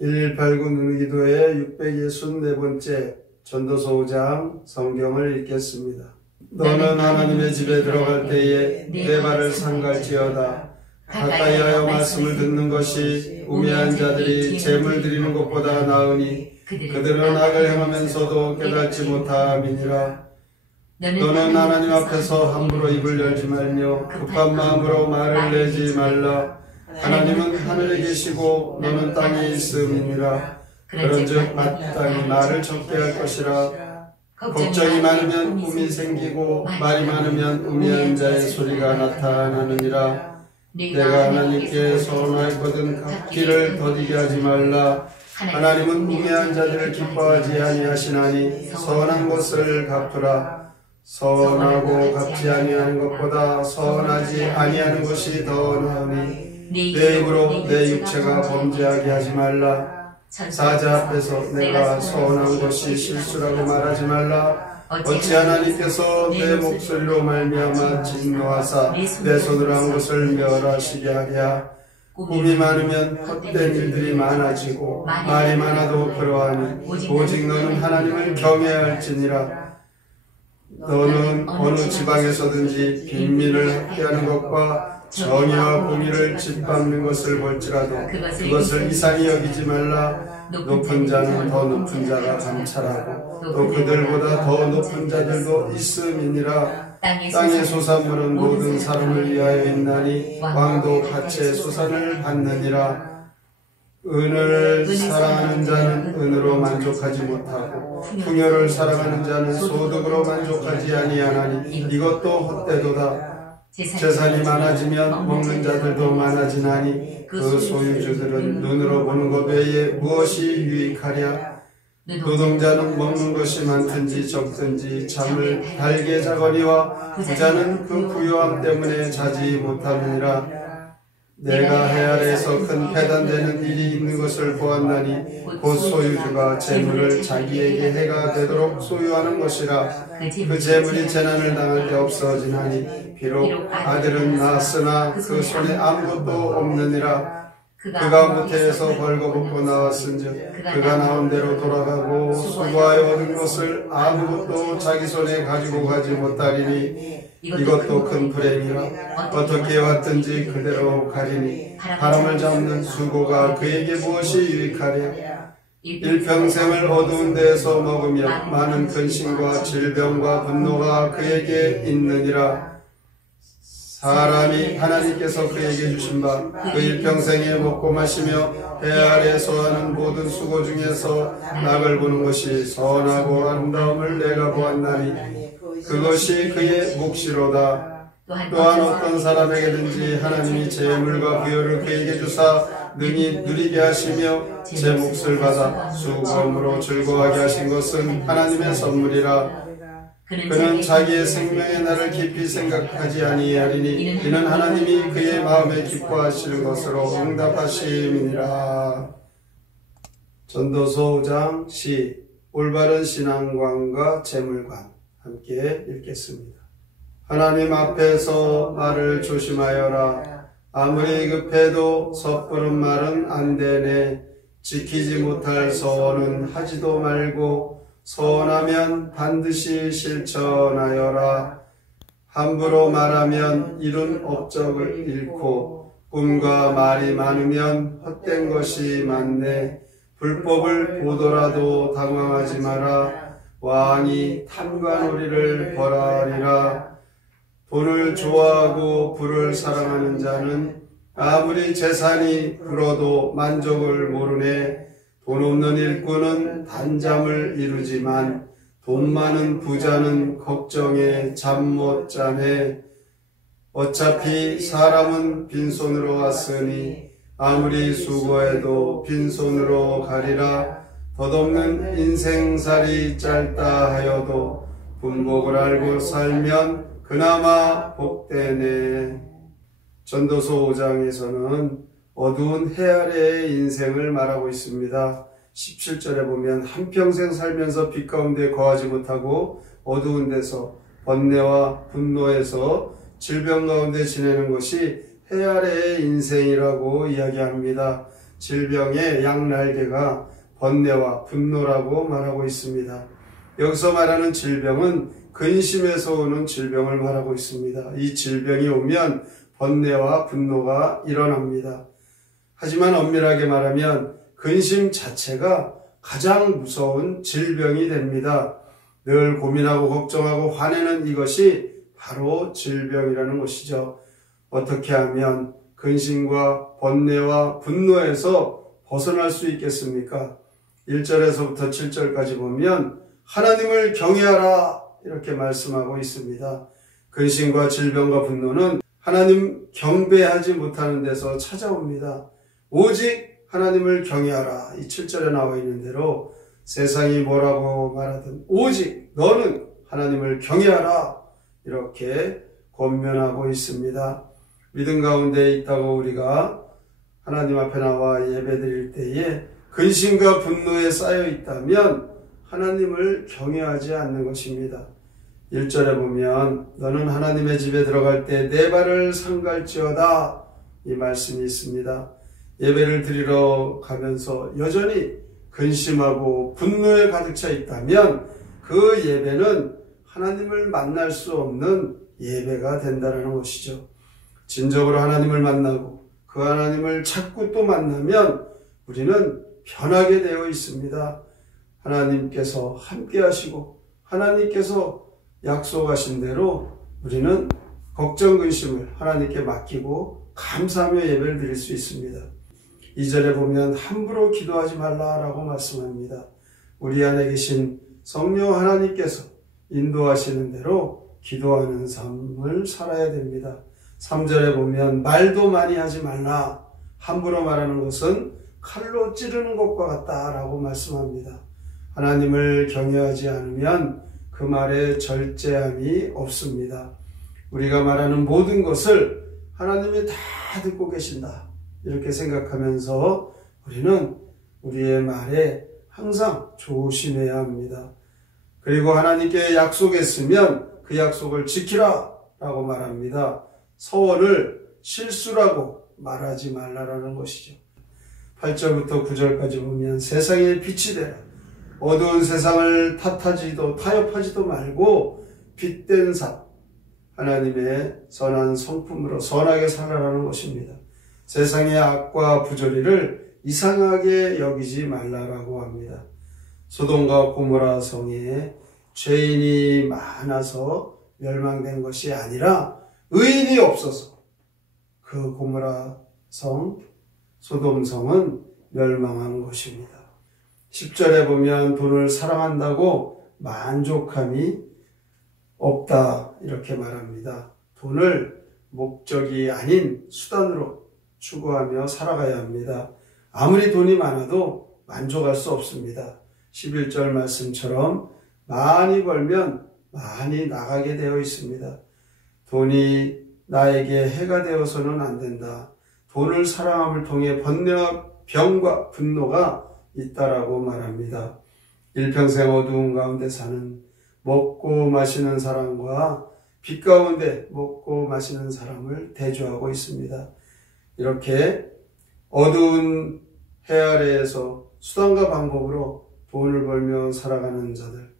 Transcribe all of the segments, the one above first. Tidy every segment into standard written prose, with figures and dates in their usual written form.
118구 누누기도의 664번째 전도서 5장 성경을 읽겠습니다. 너는 하나님의 집에 들어갈 때에 내 발을 삼갈지어다. 가까이하여 말씀을 듣는 것이 우매한 자들이 재물 드리는 것보다 나으니 그들은 악을 행하면서도 깨닫지 못함이니라. 너는 하나님 앞에서 함부로 입을 열지 말며 급한 마음으로 말을 내지 말라. 하나님은 하늘에 계시고 너는 땅에 있음이니라. 그런즉 마땅히 말을 적게 할 것이라. 걱정이 많으면 꿈이 생기고 말이 많으면 우매한 자의 소리가 나타나느니라. 내가 하나님께 서원하였거든 갚기를 더디게 하지 말라. 하나님은 우매한 자들을 기뻐하지 아니하시나니 선한 것을 갚으라. 선하고 갚지 아니하는 것보다 선하지 아니하는 것이 더 나으니 내 입으로 내 육체가 범죄하게 하지 말라. 사자 앞에서 내가 선한 것이 실수라고 말하지 말라. 어찌 하나님께서 내 목소리로 말미암아 진노하사 내 손으로 한 것을 멸하시게 하랴. 꿈이 많으면 헛된 일들이 많아지고 말이 많아도 그러하니 오직 너는 하나님을 경외할지니라. 너는 어느 지방에서든지 빈민을 학대하는 것과 정의와 공의를 짓밟는 것을 볼지라도 그것을 이상히 여기지 말라. 높은 자는 더 높은 자가 감찰하고 또 그들보다 더 높은 자들도 있음이니라. 땅의 소산물은 모든 사람을 위하여 있나니 왕도 같이 소산을 받느니라. 은을 사랑하는 자는 은으로 만족하지 못하고 풍요를 사랑하는 자는 소득으로 만족하지 아니하나니 이것도 헛되도다. 재산이 많아지면 먹는 자들도 많아지나니 그 소유주들은 눈으로 보는 것 외에 무엇이 유익하랴. 노동자는 먹는 것이 많든지 적든지 잠을 달게 자거니와 부자는 그 부유함 때문에 자지 못하느니라. 내가 해 아래에서 큰 패단되는 일이 있는 것을 보았나니 곧 소유주가 재물을 자기에게 해가 되도록 소유하는 것이라. 그 재물이 재난을 당할 때 없어지나니 비록 아들은 낳았으나 그 손에 아무것도 없느니라. 그가 모태에서 벌거벗고 나왔은즉 그가 나온 대로 돌아가고 수고하여 얻은 것을 아무것도 자기 손에 가지고 가지 못하리니 이것도 큰 불행이라. 어떻게 왔든지 그대로 가리니 바람을 잡는 수고가 그에게 무엇이 유익하랴. 일평생을 어두운 데에서 먹으며 많은 근심과 질병과 분노가 그에게 있느니라. 사람이 하나님께서 그에게 주신 바 그 일평생에 먹고 마시며 해 아래에서 하는 모든 수고 중에서 낙을 보는 것이 선하고 아름다움을 내가 보았나니 그것이 그의 몫이로다. 또한 어떤 사람에게든지 하나님이 재물과 부여를 그에게 주사 능히 누리게 하시며 제 몫을 받아 수고함으로 즐거워하게 하신 것은 하나님의 선물이라. 그는 자기의 생명의 날을 깊이 생각하지 아니하리니 이는 하나님이 그의 마음에 기뻐하시는 것으로 응답하심이니라. 전도서 5장 시 올바른 신앙관과 재물관 함께 읽겠습니다. 하나님 앞에서 말을 조심하여라. 아무리 급해도 섣부른 말은 안 되네. 지키지 못할 서원은 하지도 말고 서원하면 반드시 실천하여라. 함부로 말하면 이룬 업적을 잃고 꿈과 말이 많으면 헛된 것이 많네. 불법을 보더라도 당황하지 마라. 왕이 탐관오리를 벌하리라. 돈을 좋아하고 부를 사랑하는 자는 아무리 재산이 불어도 만족을 모르네. 돈 없는 일꾼은 단잠을 이루지만 돈 많은 부자는 걱정에 잠 못 자네. 어차피 사람은 빈손으로 왔으니 아무리 수고해도 빈손으로 가리라. 덧없는 인생살이 짧다 하여도 분복을 알고 살면 그나마 복되네. 전도서 5장에서는 어두운 해 아래의 인생을 말하고 있습니다. 17절에 보면 한평생 살면서 빛 가운데 거하지 못하고 어두운 데서 번뇌와 분노에서 질병 가운데 지내는 것이 해 아래의 인생이라고 이야기합니다. 질병의 양날개가 번뇌와 분노라고 말하고 있습니다. 여기서 말하는 질병은 근심에서 오는 질병을 말하고 있습니다. 이 질병이 오면 번뇌와 분노가 일어납니다. 하지만 엄밀하게 말하면 근심 자체가 가장 무서운 질병이 됩니다. 늘 고민하고 걱정하고 화내는 이것이 바로 질병이라는 것이죠. 어떻게 하면 근심과 번뇌와 분노에서 벗어날 수 있겠습니까? 1절에서부터 7절까지 보면 하나님을 경외하라 이렇게 말씀하고 있습니다. 근심과 질병과 분노는 하나님 경배하지 못하는 데서 찾아옵니다. 오직 하나님을 경외하라. 이 7절에 나와 있는 대로 세상이 뭐라고 말하든 오직 너는 하나님을 경외하라 이렇게 권면하고 있습니다. 믿음 가운데 있다고 우리가 하나님 앞에 나와 예배드릴 때에 근심과 분노에 쌓여 있다면 하나님을 경외하지 않는 것입니다. 1절에 보면 너는 하나님의 집에 들어갈 때 내 발을 삼갈지어다 이 말씀이 있습니다. 예배를 드리러 가면서 여전히 근심하고 분노에 가득 차 있다면 그 예배는 하나님을 만날 수 없는 예배가 된다는 것이죠. 진정으로 하나님을 만나고 그 하나님을 찾고 또 만나면 우리는 변하게 되어 있습니다. 하나님께서 함께 하시고 하나님께서 약속하신 대로 우리는 걱정 근심을 하나님께 맡기고 감사하며 예배를 드릴 수 있습니다. 2절에 보면 함부로 기도하지 말라라고 말씀합니다. 우리 안에 계신 성령 하나님께서 인도하시는 대로 기도하는 삶을 살아야 됩니다. 3절에 보면 말도 많이 하지 말라. 함부로 말하는 것은 칼로 찌르는 것과 같다라고 말씀합니다. 하나님을 경외하지 않으면 그 말에 절제함이 없습니다. 우리가 말하는 모든 것을 하나님이 다 듣고 계신다. 이렇게 생각하면서 우리는 우리의 말에 항상 조심해야 합니다. 그리고 하나님께 약속했으면 그 약속을 지키라 라고 말합니다. 서원을 실수라고 말하지 말라라는 것이죠. 8절부터 9절까지 보면 세상에 빛이 되라. 어두운 세상을 타협하지도 말고 빛된 삶, 하나님의 선한 성품으로 선하게 살아라는 것입니다. 세상의 악과 부조리를 이상하게 여기지 말라라고 합니다. 소돔과 고모라 성에 죄인이 많아서 멸망된 것이 아니라 의인이 없어서 그 고모라 성, 소돔 성은 멸망한 것입니다. 10절에 보면 돈을 사랑한다고 만족함이 없다 이렇게 말합니다. 돈을 목적이 아닌 수단으로 추구하며 살아가야 합니다. 아무리 돈이 많아도 만족할 수 없습니다. 11절 말씀처럼 많이 벌면 많이 나가게 되어 있습니다. 돈이 나에게 해가 되어서는 안 된다. 돈을 사랑함을 통해 번뇌와 병과 분노가 있다라고 말합니다. 일평생 어두운 가운데 사는 먹고 마시는 사람과 빛 가운데 먹고 마시는 사람을 대조하고 있습니다. 이렇게 어두운 해 아래에서 수단과 방법으로 돈을 벌며 살아가는 자들,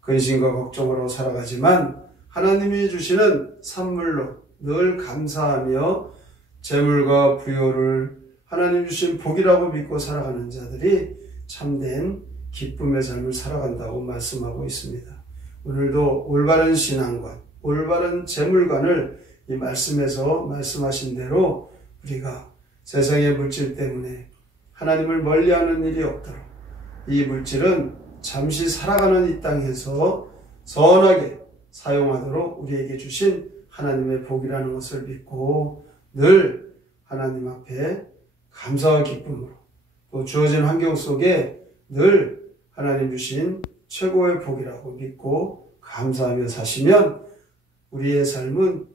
근심과 걱정으로 살아가지만 하나님이 주시는 선물로 늘 감사하며 재물과 부요를 하나님 주신 복이라고 믿고 살아가는 자들이 참된 기쁨의 삶을 살아간다고 말씀하고 있습니다. 오늘도 올바른 신앙관, 올바른 재물관을 이 말씀에서 말씀하신 대로 우리가 세상의 물질 때문에 하나님을 멀리하는 일이 없도록 이 물질은 잠시 살아가는 이 땅에서 선하게 사용하도록 우리에게 주신 하나님의 복이라는 것을 믿고 늘 하나님 앞에 감사와 기쁨으로 또 주어진 환경 속에 늘 하나님 주신 최고의 복이라고 믿고 감사하며 사시면 우리의 삶은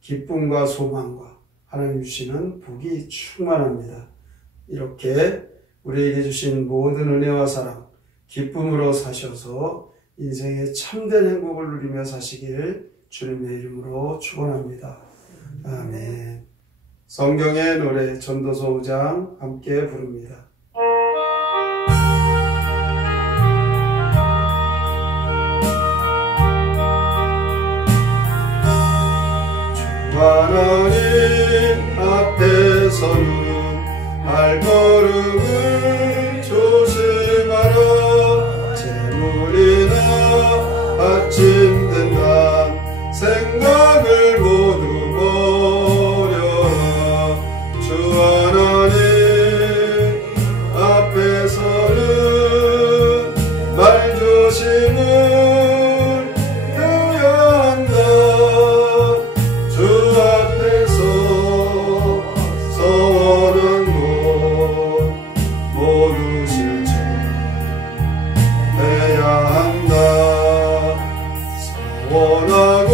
기쁨과 소망과 하나님 주시는 복이 충만합니다. 이렇게 우리에게 주신 모든 은혜와 사랑, 기쁨으로 사셔서 인생의 참된 행복을 누리며 사시길 주님의 이름으로 축원합니다. 아멘. 성경의 노래 전도서 5장 함께 부릅니다. 주 하나님 앞에서는 발걸음을 조심하라. 재물이나 받침된단 생각을 모두 버려라. 주 하나님 앞에서는 말조심을 해야 한다. 주 앞에서 서원한 것 모두 실천해야 한다. 서원하고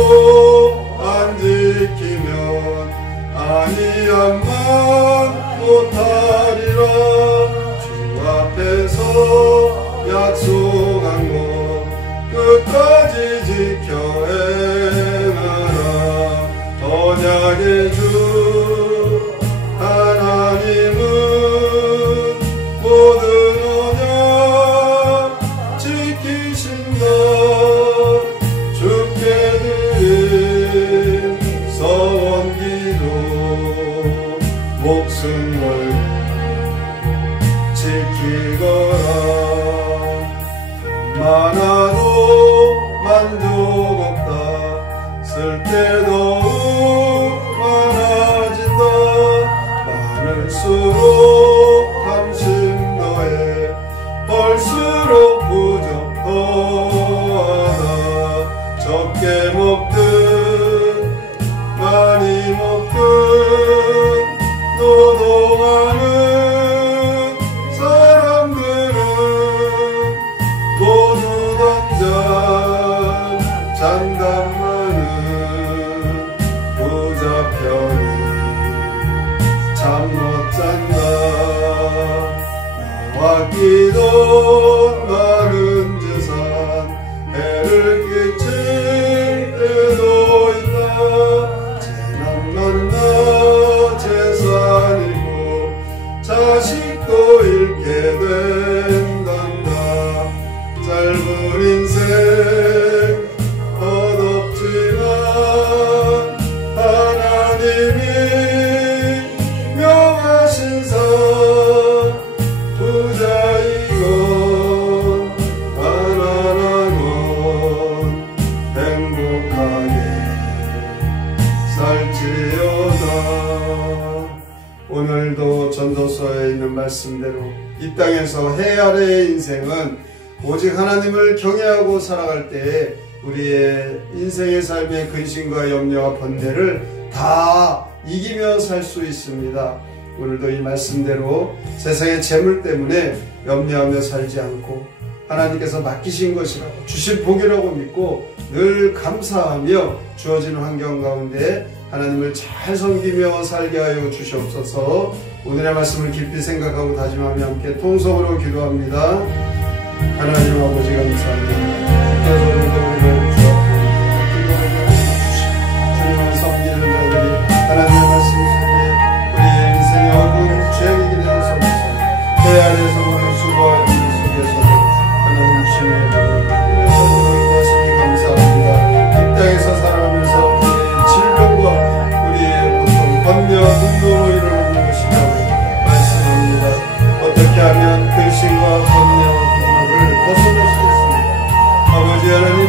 안 지키면 아니함만 못하리라. 주 앞에서 약속한 것 끝까지 지켜 행하라. 언약의 주 하나님은 모든 언약 지키신다. 주께 드린 서원기도 목숨 걸고 지키거라. 많아도 만족 없다. 쓸 때 더욱 많아진다. 많을수록 탐심 더해 벌수록 부정 더하다. 적게 먹든 많이 먹든 노동하는 사람들은 모두 당장 장담 많은 부자 편이 잠 못 잔다. 나와 끼던 많은 재산 해를 끼칠 때도 있다. 재난 만나 재산 잃고 자식도 잃게 된단다. 짧은 인생 덧없지만 하나님이 명하신 사 부자이건 가난하건 행복하게 살지어다. 오늘도 전도서에 있는 말씀대로 이 땅에서 해 아래의 인생은 오직 하나님을 경외하고 살아갈 때에 우리의 인생의 삶의 근심과 염려와 번뇌를 다 이기며 살 수 있습니다. 오늘도 이 말씀대로 세상의 재물 때문에 염려하며 살지 않고 하나님께서 맡기신 것이라고 주신 복이라고 믿고 늘 감사하며 주어진 환경 가운데 하나님을 잘 섬기며 살게 하여 주시옵소서. 오늘의 말씀을 깊이 생각하고 다짐하며 함께 통성으로 기도합니다. 하나님 아버지 감사합니다. 주께서 우리를 주옵소서. 주님을 섬기는 자들이 하나님의 말씀 속에 우리의 인생의 어두운 죄악이게 되는 속에서 해 아래에서 모든 수고와 힘 속에서도 하나님 주시는 인하시니 감사합니다. 이 땅에서 살아가면서 우리의 질병과 우리의 고통, 번뇌와 분노로 일어나는 것이라고 말씀합니다. 어떻게 하면 근심과 번뇌와 벗어날 수 있습니다. 아버지 하나님